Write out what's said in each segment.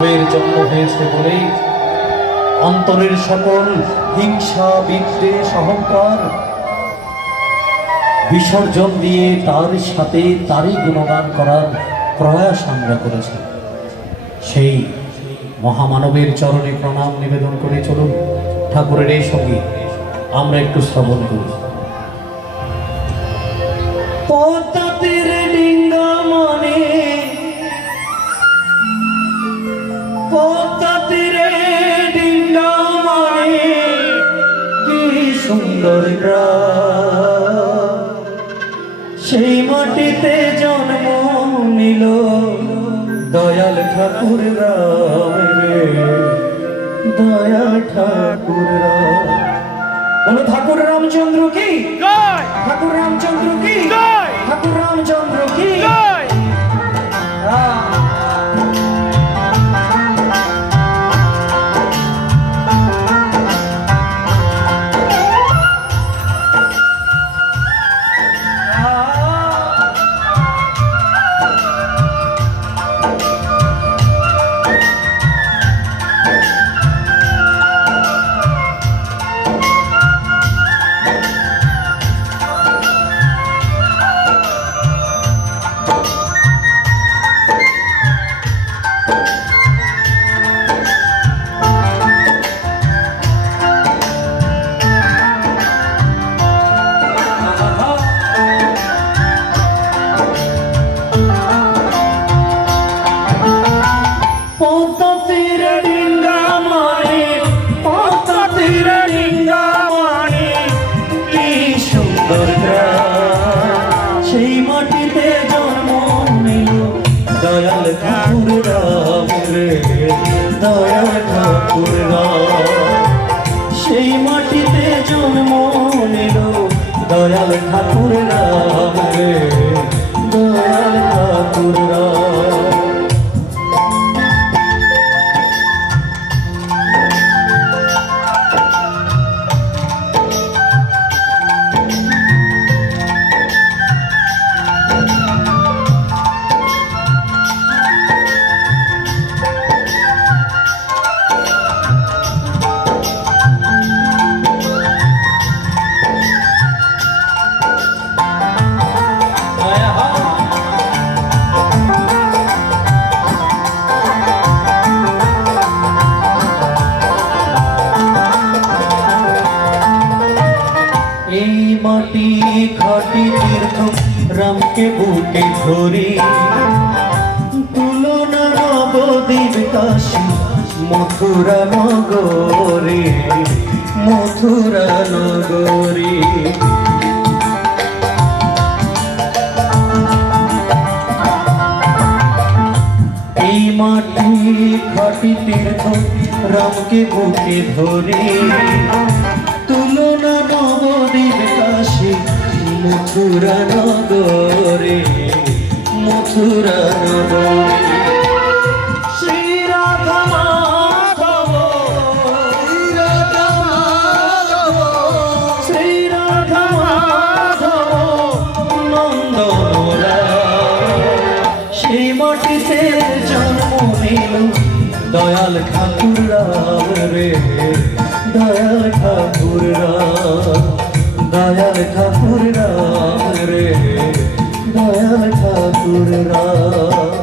জন্ম হয়েছে বলেই অন্তরের সকল হিংসা বিদ্বেষ অহংকার বিসর্জন দিয়ে তার সাথে তারই গুণগান করার প্রয়াস আমরা করেছি। সেই মহামানবের চরণে প্রণাম নিবেদন করে চলুন ঠাকুরের এই সঙ্গীত আমরা একটু শ্রবণ করি। পদ্মাতীর ডিঙ্গা মনে পদ্মাতীরে ডিঙ্গা মনে কি সুন্দর গ্রাম, সেই মাটিতে জন্ম নিল দয়াল ঠাকুর রাম রে, দয়াল ঠাকুর রাম। বলো ঠাকুর রামচন্দ্র কি জয়, ঠাকুর রামচন্দ্র কি জয়, ঠাকুর রামচন্দ্র কি জয়। সেই মাটিতে জন্ম নিল দয়াল ঠাকুর রাম রে, দয়াল ঠাকুর রাম। সেই মাটিতে জন্ম নিল দয়াল ঠাকুর রাম রে, দয়াল ঠাকুর রাম। এই মাটি খাটি তীর্থ রামকে বুকে ধরি, তুলনা নবদ্বীপ কাশী মথুরা নগরে, মথুরা নগরে। এই মাটি খাটি তীর্থ রামকে বুকে ধরি, তুলনা নবদ্বীপ কাশী মথুরা নগরে, মথুরা নগরে। শ্রী রাধা মাধব, শ্রী রাধা মাধব নন্দরা, সেই মাটিতে জন্ম নিল দয়াল ঠাকুর রাম রে, দয়াল ঠাকুর রাম, দয়াল ঠাকুর রাম রে, দয়াল ঠাকুর রাম।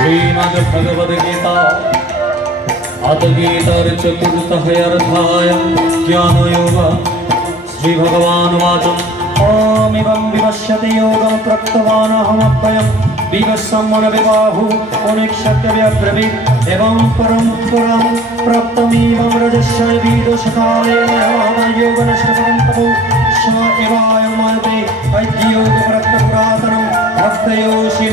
श्रीमद् भगवद गीता अथ गीतार चतुर्थाध्याय ज्ञानयोग श्री भगवान वाच ओमिवं विवस्यति योगं प्रक्तवानहमप्ययं विवस्सम्मन विबाहु अनेक्षत्यव्यब्रवीत् एवं परम्परां प्राप्तमिवं रजस्य विदुषकालेन योगनश्रवणं तपो स एवायं मन्ते ऐक्योगप्रक्तपुरातनं भक्तयोषि